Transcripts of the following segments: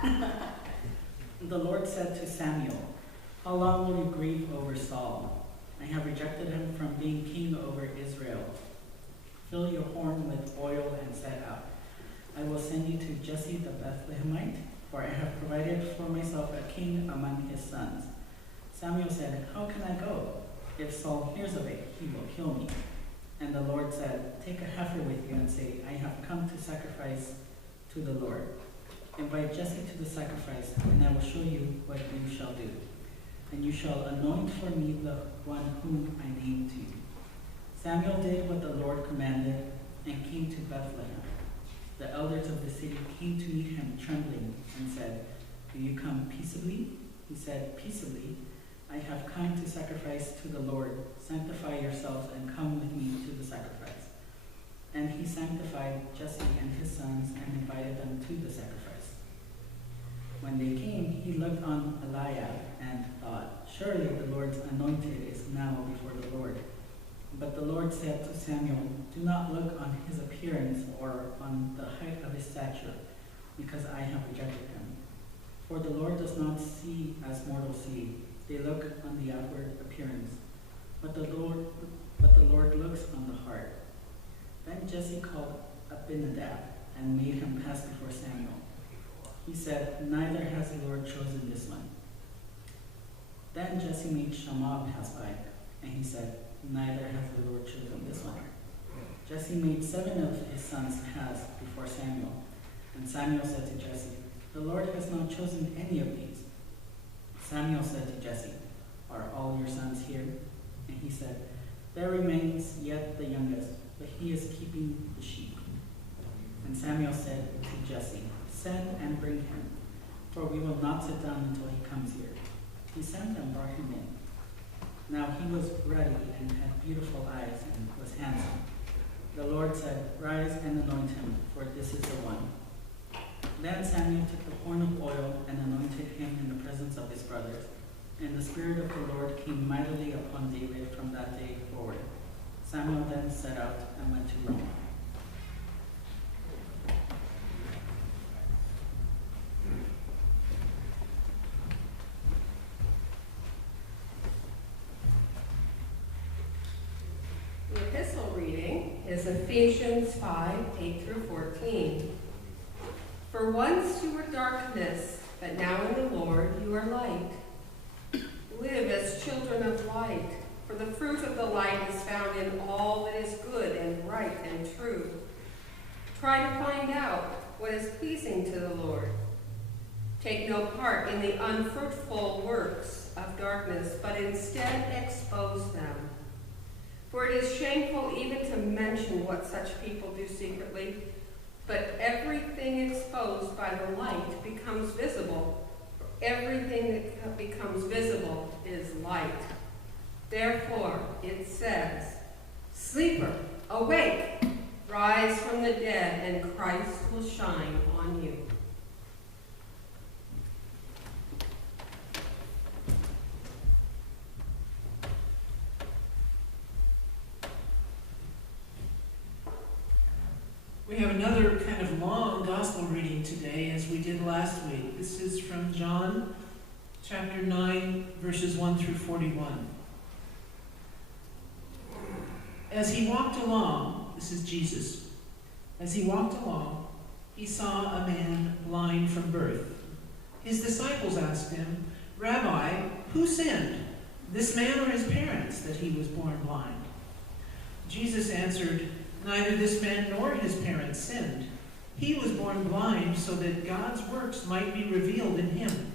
The Lord said to Samuel, "How long will you grieve over Saul? I have rejected him from being king over Israel. Fill your horn with oil and set out. I will send you to Jesse the Bethlehemite, for I have provided for myself a king among his sons." Samuel said, "How can I go? If Saul hears of it, he will kill me." And the Lord said, "Take a heifer with you and say, I have come to sacrifice to the Lord. Invite Jesse to the sacrifice, and I will show you what you shall do. And you shall anoint for me the one whom I name to you." Samuel did what the Lord commanded and came to Bethlehem. The elders of the city came to meet him trembling and said, "Do you come peaceably?" He said, "Peaceably. I have come to sacrifice to the Lord. Sanctify yourselves and come with me to the sacrifice." And he sanctified Jesse and his sons and invited them to the sacrifice. When they came, he looked on Eliab and thought, "Surely the Lord's anointed is now before the Lord." But the Lord said to Samuel, "Do not look on his appearance or on the height of his stature, because I have rejected him. For the Lord does not see as mortals see. They look on the outward appearance, but the Lord looks on the heart." Then Jesse called Abinadab and made him pass before Samuel. He said, "Neither has the Lord chosen this one." Then Jesse made Shammah pass by, and he said, "Neither has the Lord chosen this one." Jesse made 7 of his sons pass before Samuel, and Samuel said to Jesse, "The Lord has not chosen any of these." Samuel said to Jesse, "Are all your sons here?" And he said, "There remains yet the youngest, but he is keeping the sheep." And Samuel said to Jesse, "Send and bring him, for we will not sit down until he comes here." He sent and brought him in. Now he was ruddy and had beautiful eyes and was handsome. The Lord said, "Rise and anoint him, for this is the one." Then Samuel took the horn of oil and anointed him in the presence of his brothers. And the Spirit of the Lord came mightily upon David from that day forward. Samuel then set out and went to Rome. The epistle reading is Ephesians 5:8-14. "For once you were darkness, but now in the Lord you are light. Live as children of light, for the fruit of the light is found in all that is good and right and true. Try to find out what is pleasing to the Lord. Take no part in the unfruitful works of darkness, but instead expose them. For it is shameful even to mention what such people do secretly, but everything exposed by the light becomes visible. For everything that becomes visible is light. Therefore, it says, 'Sleeper, awake, rise from the dead, and Christ will shine on you.'" We have another kind of long gospel reading today, as we did last week. This is from John chapter 9, verses 1-41. As he walked along, this is Jesus, as he walked along, he saw a man blind from birth. His disciples asked him, "Rabbi, who sinned, this man or his parents, that he was born blind?" Jesus answered, "Neither this man nor his parents sinned. He was born blind so that God's works might be revealed in him.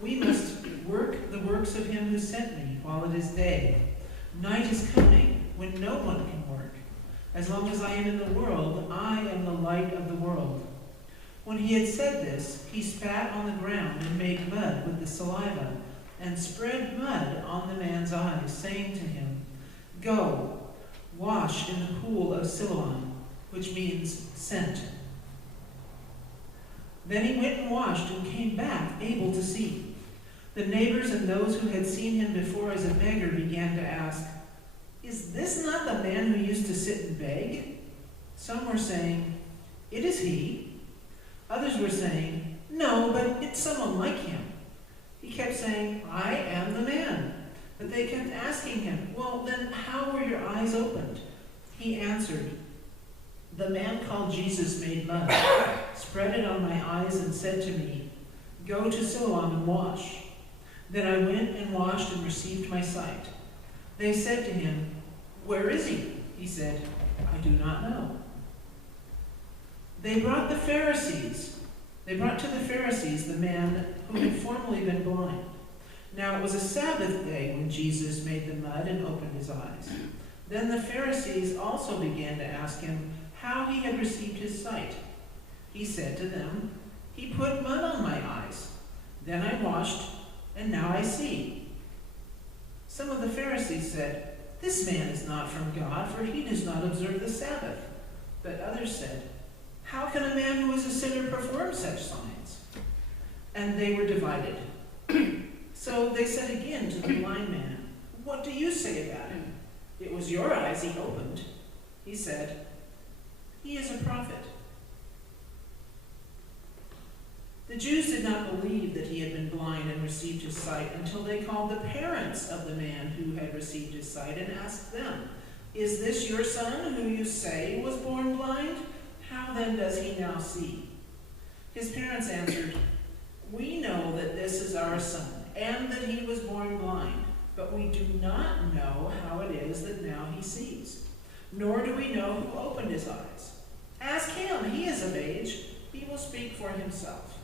We must work the works of him who sent me while it is day. Night is coming when no one can work. As long as I am in the world, I am the light of the world." When he had said this, he spat on the ground and made mud with the saliva and spread mud on the man's eyes, saying to him, "Go, wash in the pool of Siloam," which means sent. Then he went and washed and came back, able to see. The neighbors and those who had seen him before as a beggar began to ask, "Is this not the man who used to sit and beg?" Some were saying, "It is he." Others were saying, "No, but it's someone like him." He kept saying, "I am the man." But they kept asking him, "Well, then how were your eyes opened?" He answered, "The man called Jesus made mud, spread it on my eyes, and said to me, 'Go to Siloam and wash.' Then I went and washed and received my sight." They said to him, "Where is he?" He said, "I do not know." They brought to the Pharisees the man who had formerly been blind. Now it was a Sabbath day when Jesus made the mud and opened his eyes. Then the Pharisees also began to ask him how he had received his sight. He said to them, "He put mud on my eyes. Then I washed, and now I see." Some of the Pharisees said, "This man is not from God, for he does not observe the Sabbath." But others said, "How can a man who is a sinner perform such signs?" And they were divided. So they said again to the blind man, "What do you say about him? It was your eyes he opened." He said, "He is a prophet." The Jews did not believe that he had been blind and received his sight until they called the parents of the man who had received his sight and asked them, "Is this your son who you say was born blind? How then does he now see?" His parents answered, "We know that this is our son, and that he was born blind, but we do not know how it is that now he sees, nor do we know who opened his eyes. Ask him, he is of age, he will speak for himself."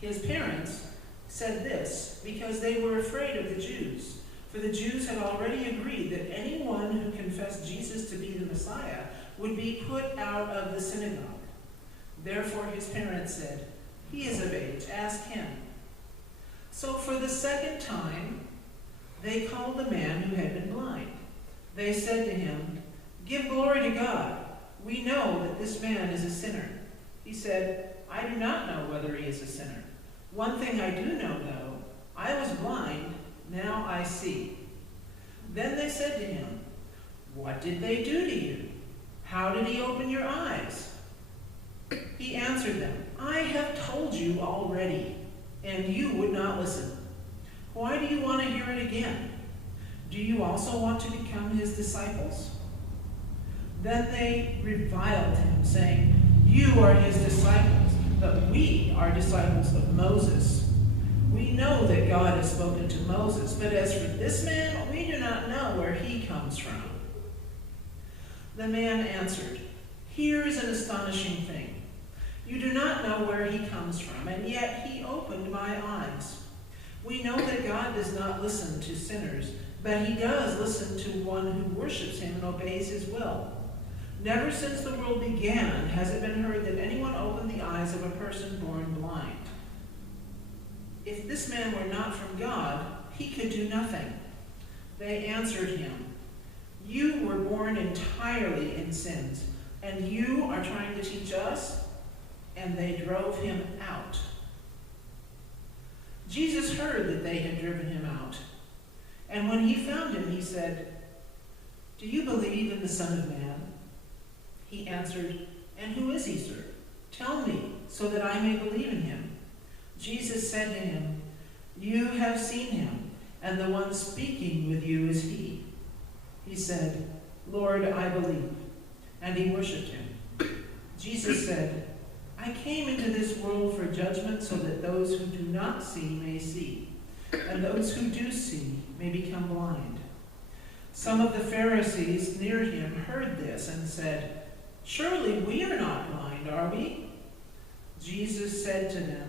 His parents said this because they were afraid of the Jews, for the Jews had already agreed that anyone who confessed Jesus to be the Messiah would be put out of the synagogue. Therefore his parents said, "He is of age, ask him." So for the second time, they called the man who had been blind. They said to him, "Give glory to God. We know that this man is a sinner." He said, "I do not know whether he is a sinner. One thing I do know, though, I was blind, now I see." Then they said to him, "What did they do to you? How did he open your eyes?" He answered them, "I have told you already, and you would not listen. Why do you want to hear it again? Do you also want to become his disciples?" Then they reviled him, saying, "You are his disciples, but we are disciples of Moses. We know that God has spoken to Moses, but as for this man, we do not know where he comes from." The man answered, "Here is an astonishing thing. You do not know where he comes from, and yet he opened my eyes. We know that God does not listen to sinners, but he does listen to one who worships him and obeys his will. Never since the world began has it been heard that anyone opened the eyes of a person born blind. If this man were not from God, he could do nothing." They answered him, "You were born entirely in sins, and you are trying to teach us?" And they drove him out. Jesus heard that they had driven him out. And when he found him, he said, "Do you believe in the Son of Man?" He answered, "And who is he, sir? Tell me, so that I may believe in him." Jesus said to him, "You have seen him, and the one speaking with you is he." He said, "Lord, I believe." And he worshipped him. Jesus said, "I came into this world for judgment so that those who do not see may see, and those who do see may become blind." Some of the Pharisees near him heard this and said, "Surely we are not blind, are we?" Jesus said to them,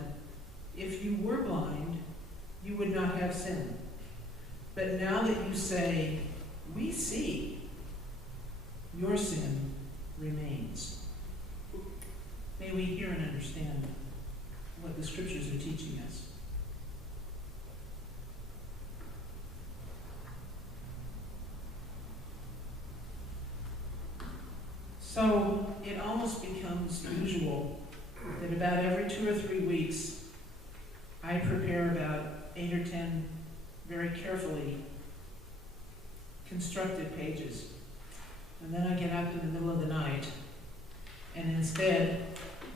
"If you were blind, you would not have sin. But now that you say, 'We see,' your sin remains." May we hear and understand what the scriptures are teaching us. So it almost becomes usual that about every 2 or 3 weeks, I prepare about 8 or 10 very carefully constructed pages. And then I get up in the middle of the night And instead,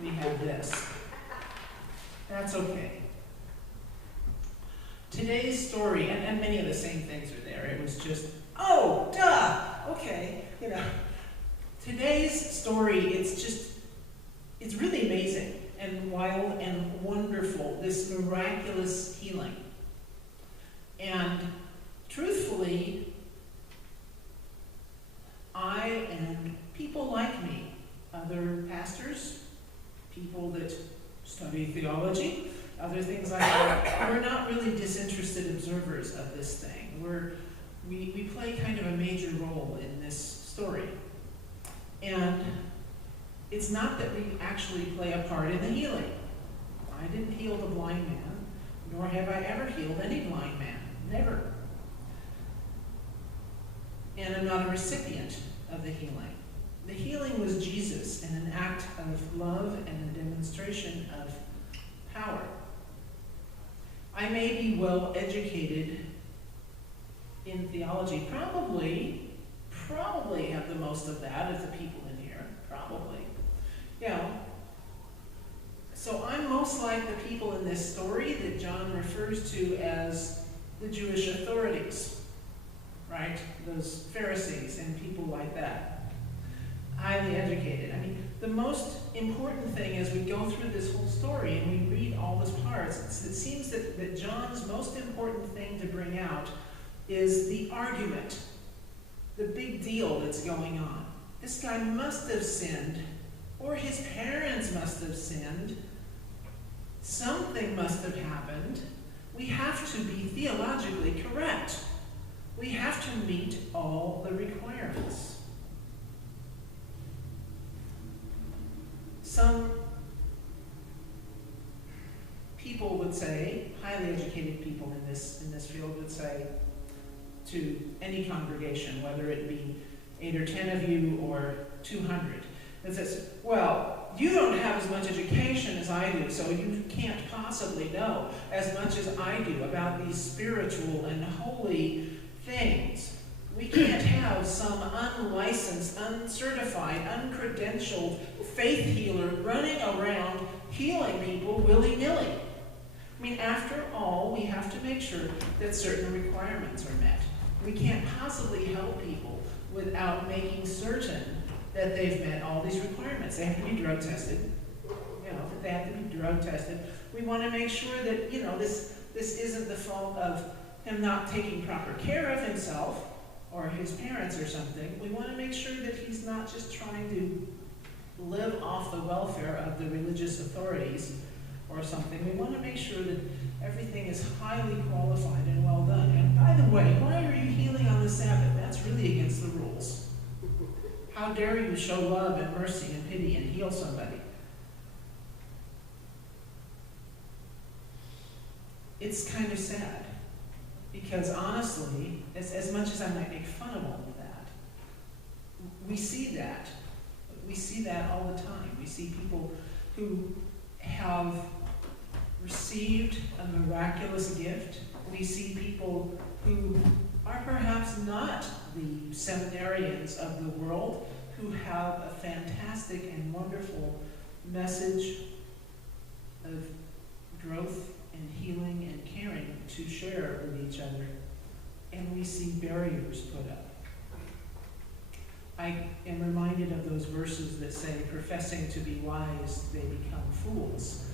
we have this. That's okay. Today's story, and many of the same things are there. It was just, oh, duh, okay, you know. Today's story, it's really amazing and wild and wonderful, this miraculous healing. And truthfully, I and people like me, other pastors, people that study theology, other things like that, we're not really disinterested observers of this thing. We play kind of a major role in this story. And it's not that we actually play a part in the healing. I didn't heal the blind man, nor have I ever healed any blind man. Never. And I'm not a recipient of the healing. The healing was Jesus in an act of love and a demonstration of power. I may be well educated in theology, probably have the most of that of the people in here, probably. Yeah. So I'm most like the people in this story that John refers to as the Jewish authorities, right? Those Pharisees and people like that. Highly educated. I mean, the most important thing as we go through this whole story and we read all those parts, it seems that John's most important thing to bring out is the argument, the big deal that's going on. This guy must have sinned, or his parents must have sinned. Something must have happened. We have to be theologically correct. We have to meet all the requirements. Some people would say, highly educated people in this field would say to any congregation, whether it be 8 or 10 of you or 200, that says, well, you don't have as much education as I do, so you can't possibly know as much as I do about these spiritual and holy things. We can't have some unlicensed, uncertified, uncredentialed faith healer running around healing people willy-nilly. I mean, after all, we have to make sure that certain requirements are met. We can't possibly help people without making certain that they've met all these requirements. They have to be drug tested. You know, that they have to be drug tested. We want to make sure that, you know, this isn't the fault of him not taking proper care of himself or his parents or something. We want to make sure that he's not just trying to live off the welfare of the religious authorities or something. We want to make sure that everything is highly qualified and well done. And by the way, why are you healing on the Sabbath? That's really against the rules. How dare you show love and mercy and pity and heal somebody? It's kind of sad, because honestly, as much as I might make fun of all of that, we see that. We see that all the time. We see people who have received a miraculous gift. We see people who are perhaps not the seminarians of the world, who have a fantastic and wonderful message of growth and healing and caring to share with each other. And we see barriers put up. I am reminded of those verses that say, professing to be wise, they become fools.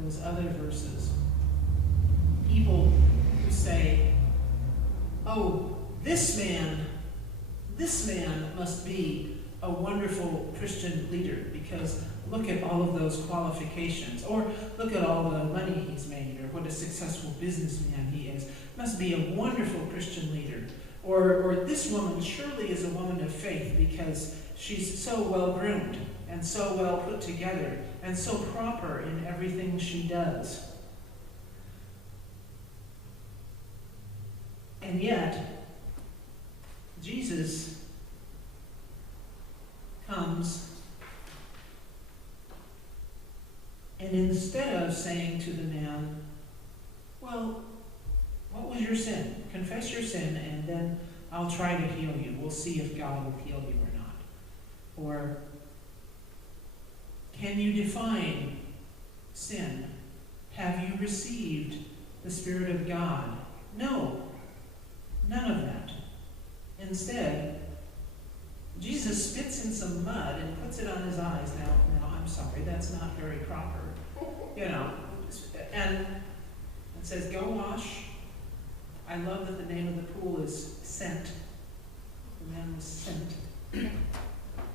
Those other verses. People who say, oh, this man must be a wonderful Christian leader because look at all of those qualifications, or look at all the money he's made, or what a successful businessman he is. Must be a wonderful Christian leader. Or this woman surely is a woman of faith because she's so well groomed and so well put together and so proper in everything she does. And yet, Jesus comes, and instead of saying to the man, well, what was your sin? Confess your sin, and then I'll try to heal you. We'll see if God will heal you or not. Or Can you define sin? Have you received the Spirit of God? No, none of that. Instead, Jesus spits in some mud and puts it on his eyes. Now, I'm sorry, that's not very proper, and it says, go wash. I love that the name of the pool is Sent. The man was sent.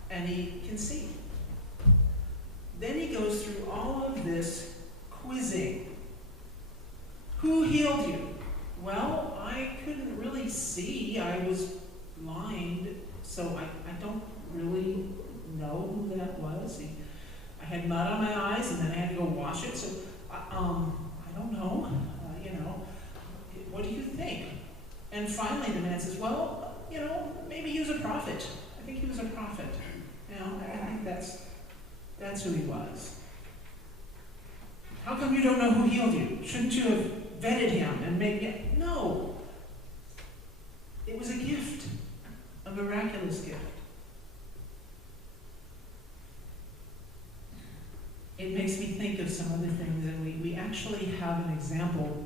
And he can see. Then he goes through all of this quizzing. Who healed you? Well, I couldn't really see. I was blind, so I don't really know who that was. I had mud on my eyes, and then I had to go wash it, so I don't know. What do you think? And finally the man says, well, maybe he was a prophet. I think he was a prophet. I think that's who he was. How come you don't know who healed you? Shouldn't you have vetted him and made... No. It was a gift. A miraculous gift. It makes me think of some other things, and we actually have an example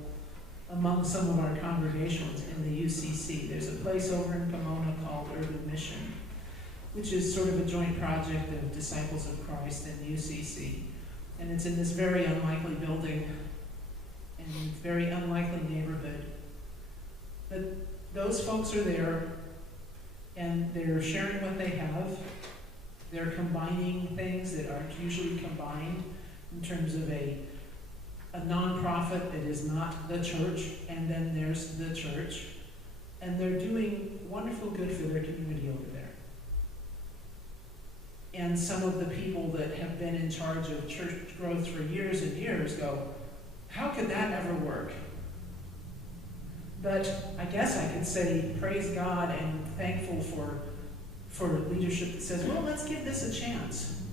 among some of our congregations in the UCC. There's a place over in Pomona called Urban Mission, which is sort of a joint project of Disciples of Christ and UCC. And it's in this very unlikely building and very unlikely neighborhood. But those folks are there, and they're sharing what they have. They're combining things that aren't usually combined in terms of a nonprofit that is not the church, and then there's the church. And they're doing wonderful good for their community over there. And some of the people that have been in charge of church growth for years and years go, how could that ever work? But I guess I could say praise God and thankful for leadership that says, well, let's give this a chance.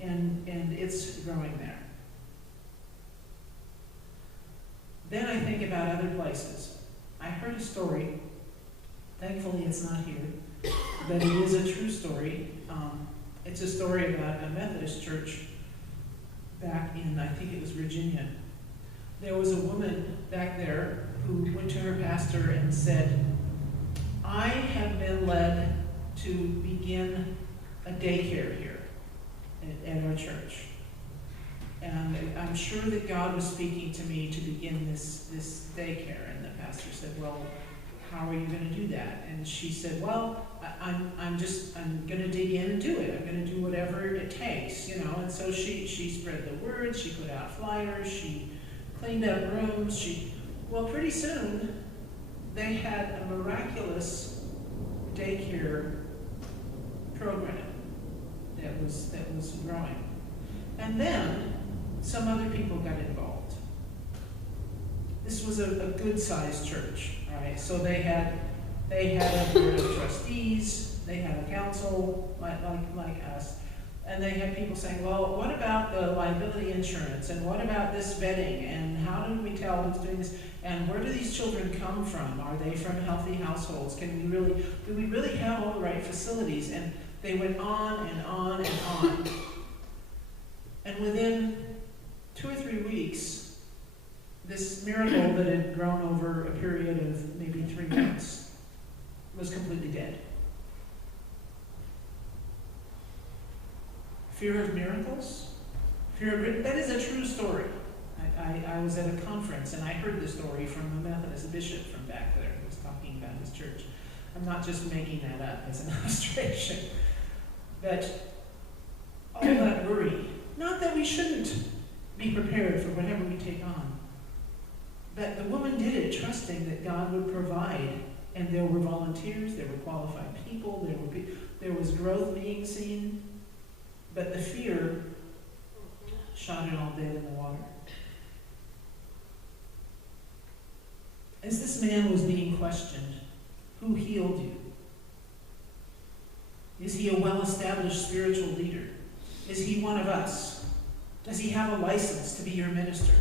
And it's growing there. Then I think about other places. I heard a story, thankfully it's not here, but it is a true story. It's a story about a Methodist church back in, I think it was Virginia. There was a woman back there who went to her pastor and said, I have been led to begin a daycare here at our church. And I'm sure that God was speaking to me to begin this daycare. And the pastor said, well, how are you going to do that? And she said, well, I'm going to dig in and do it. I'm going to do whatever it takes, And so she spread the word, she put out flyers, she cleaned up rooms. Well, pretty soon they had a miraculous daycare program that was growing. And then some other people got involved. This was a good-sized church, right? So they had a board of trustees, they had a council like us, and they had people saying, well, what about the liability insurance, and what about this vetting, and how do we tell who's doing this, and where do these children come from? Are they from healthy households? Do we really have all the right facilities? And they went on and on and on. And within 2 or 3 weeks, this miracle that had grown over a period of maybe 3 months was completely dead. Fear of miracles? That is a true story. I was at a conference and I heard the story from a Methodist bishop from back there who was talking about his church. I'm not just making that up as an illustration. But all that worry, not that we shouldn't be prepared for whatever we take on, but the woman did it trusting that God would provide, and there were volunteers, there were qualified people, there was growth being seen, but the fear shot it all dead in the water. As this man was being questioned, who healed you? Is he a well-established spiritual leader? Is he one of us? Does he have a license to be your minister?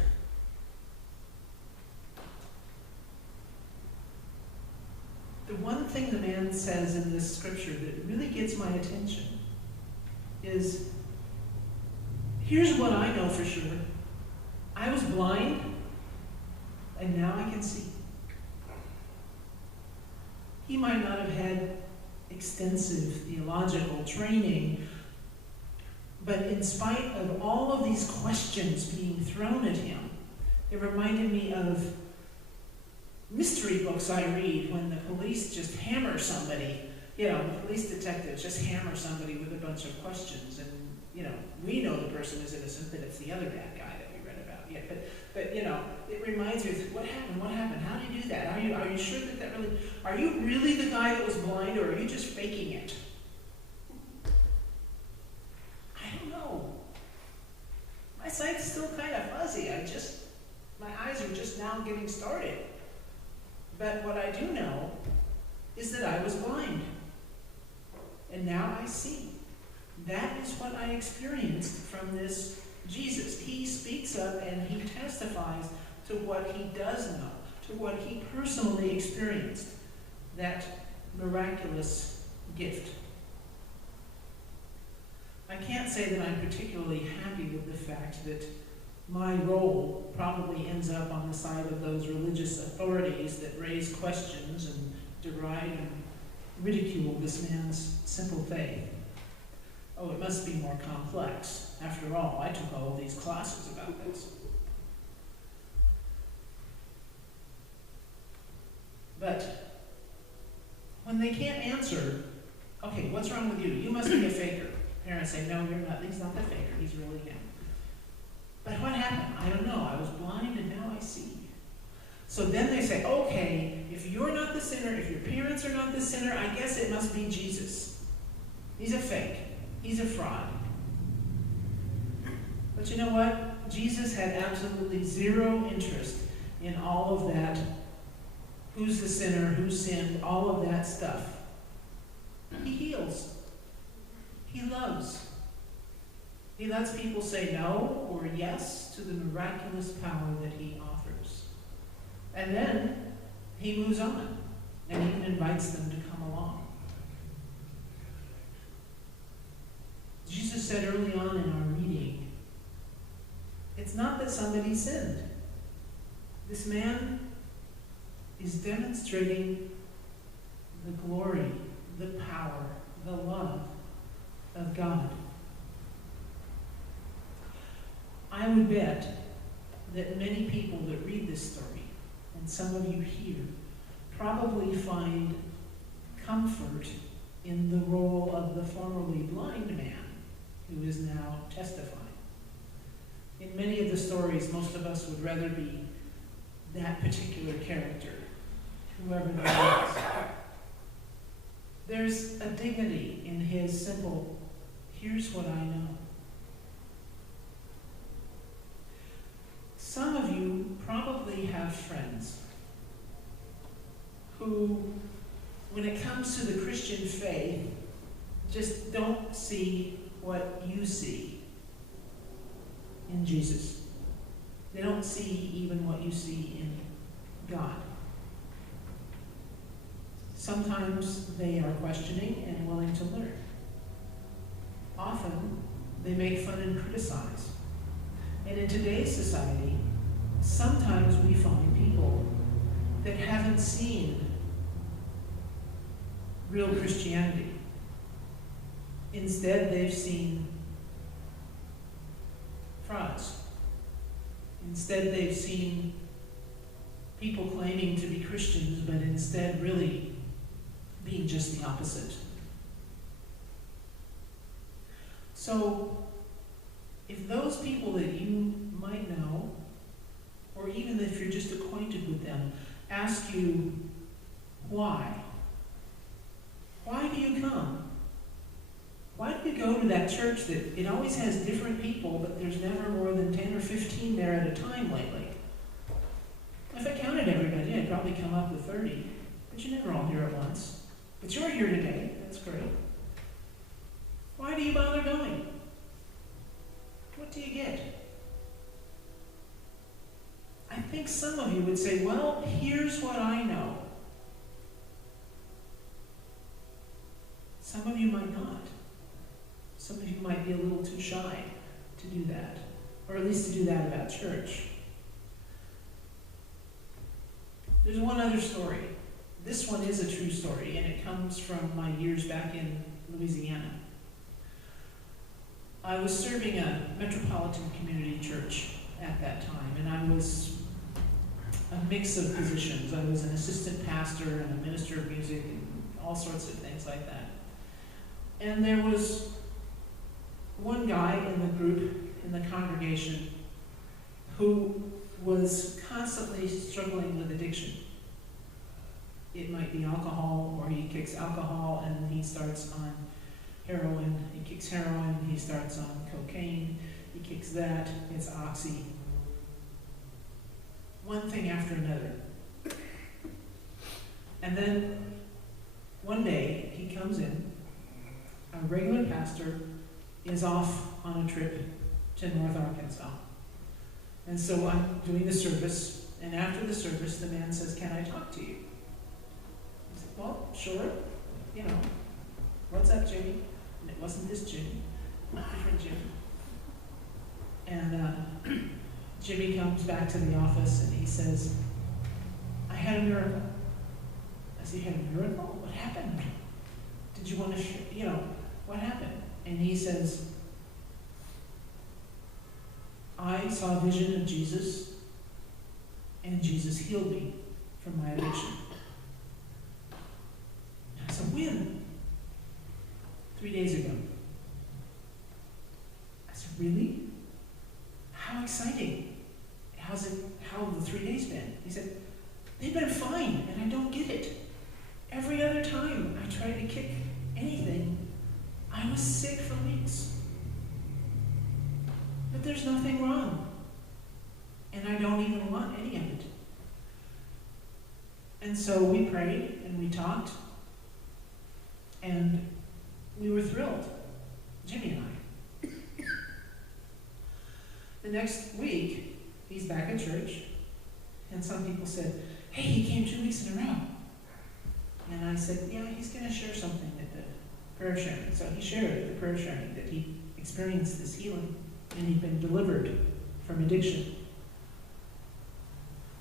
The one thing the man says in this scripture that really gets my attention is, Here's what I know for sure. I was blind, and now I can see. He might not have had extensive theological training, but in spite of all of these questions being thrown at him, it reminded me of mystery books I read when the police just hammer somebody. The police detectives just hammer somebody with a bunch of questions, and we know the person is innocent, but it's the other bad guy that we read about. Yeah, but it reminds me of what happened. What happened? How did you do that? Are you sure that really? Are you really the guy that was blind, or are you just faking it? I don't know. My sight's still kind of fuzzy. My eyes are just now getting started. But what I do know is that I was blind. And now I see. That is what I experienced from this Jesus. He speaks up and he testifies to what he does know, to what he personally experienced, that miraculous gift. I can't say that I'm particularly happy with the fact that my role probably ends up on the side of those religious authorities that raise questions and deride and ridicule this man's simple faith. Oh, it must be more complex. After all, I took all of these classes about this. But when they can't answer, okay, what's wrong with you? You must be a faker. Parents say, no, you're not. He's not the faker. He's really him. But what happened? I don't know. I was blind and now I see. So then they say, okay, if you're not the sinner, if your parents are not the sinner, I guess it must be Jesus. He's a fake. He's a fraud. But you know what? Jesus had absolutely zero interest in all of that. Who's the sinner? Who sinned? All of that stuff. He heals. He loves. He lets people say no or yes to the miraculous power that he offers. And then he moves on and even invites them to come along. Jesus said early on in our reading, it's not that somebody sinned. This man is demonstrating the glory, the power, the love of God. I would bet that many people that read this story, and some of you here, probably find comfort in the role of the formerly blind man who is now testifying. In many of the stories, most of us would rather be that particular character, whoever that is. There's a dignity in his simple, here's what I know. Some of you probably have friends who, when it comes to the Christian faith, just don't see what you see in Jesus. They don't see even what you see in God. Sometimes they are questioning and willing to learn. Often, they make fun and criticize. And in today's society, sometimes we find people that haven't seen real Christianity. Instead, they've seen frauds. Instead, they've seen people claiming to be Christians, but instead really being just the opposite. So, if those people that you might know, or even if you're just acquainted with them, ask you, why? Why do you come? Why do you go to that church that it always has different people, but there's never more than 10 or 15 there at a time lately? If I counted everybody, I'd probably come up with 30, but you're never all here at once. But you're here today, that's great. Why do you bother going? What do you get? I think some of you would say, well, here's what I know. Some of you might not. Some of you might be a little too shy to do that, or at least to do that about church. There's one other story. This one is a true story, and it comes from my years back in Louisiana. I was serving a metropolitan community church at that time, and I was a mix of positions. I was an assistant pastor and a minister of music and all sorts of things like that. And there was one guy in the group, in the congregation, who was constantly struggling with addiction. It might be alcohol, or he kicks alcohol and he starts on heroin. He kicks heroin, he starts on cocaine, he kicks that, it's oxy. One thing after another. And then one day he comes in, a regular pastor is off on a trip to North Arkansas. And so I'm doing the service, and after the service the man says, "Can I talk to you?" I said, "Well, sure, you know, what's up, Jimmy?" And it wasn't this Jimmy, different Jimmy. And Jimmy comes back to the office and he says, "I had a miracle." I said, "You had a miracle? What happened? Did you want to, what happened?" And he says, "I saw a vision of Jesus, and Jesus healed me from my addiction." I said, "When?" 3 days ago. I said, "Really? How exciting. How have the 3 days been?" He said, "They've been fine, and I don't get it. Every other time I try to kick anything, I was sick for weeks. But there's nothing wrong. And I don't even want any of it." And so we prayed and we talked, and we were thrilled, Jimmy and I. The next week, he's back at church, and some people said, "Hey, he came 2 weeks in a row." And I said, "Yeah, he's going to share something at the prayer sharing." So he shared at the prayer sharing that he experienced this healing, and he'd been delivered from addiction.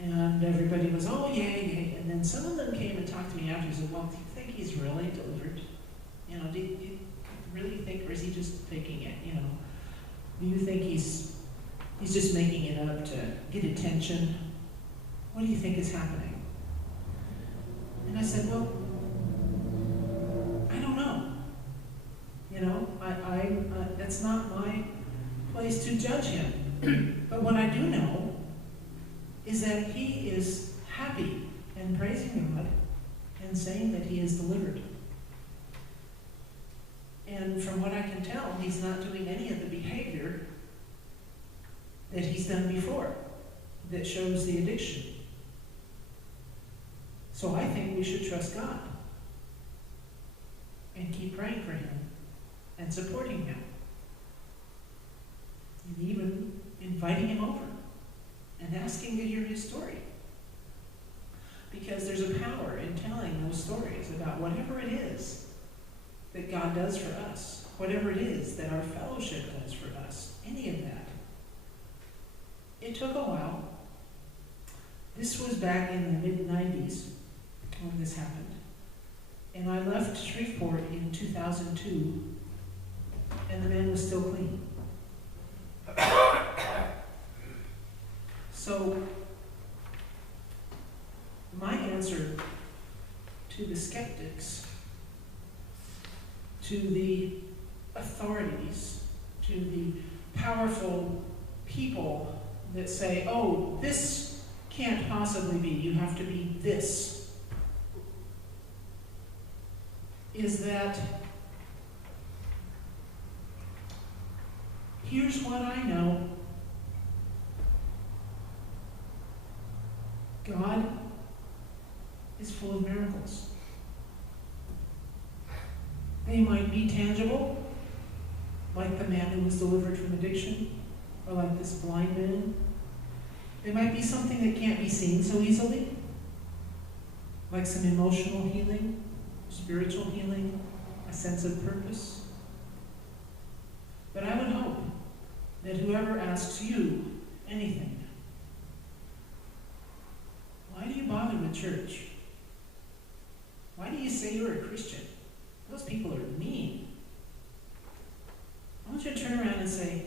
And everybody was, "Oh, yay." And then some of them came and talked to me after and said, "Well, do you think he's really delivered? Do you really think, or is he just faking it? Do you think he's just making it up to get attention? What do you think is happening?" And I said, "Well, I don't know. That's not my place to judge him. But what I do know is that he is happy and praising God and saying that he is delivered. And from what I can tell, he's not doing any of the behavior that he's done before that shows the addiction. So I think we should trust God and keep praying for him and supporting him, and even inviting him over and asking to hear his story. Because there's a power in telling those stories about whatever it is that God does for us, whatever it is that our fellowship does for us, any of that. It took a while. This was back in the mid-90s when this happened. And I left Shreveport in 2002, and the man was still clean. So, my answer to the skeptics, to the authorities, to the powerful people that say, "Oh, this can't possibly be, you have to be this," is that here's what I know. God is full of miracles. They might be tangible, like the man who was delivered from addiction, or like this blind man. They might be something that can't be seen so easily, like some emotional healing, spiritual healing, a sense of purpose. But I would hope that whoever asks you anything. Why do you bother with church? Why do you say you're a Christian? Those people are mean. I want you to turn around and say,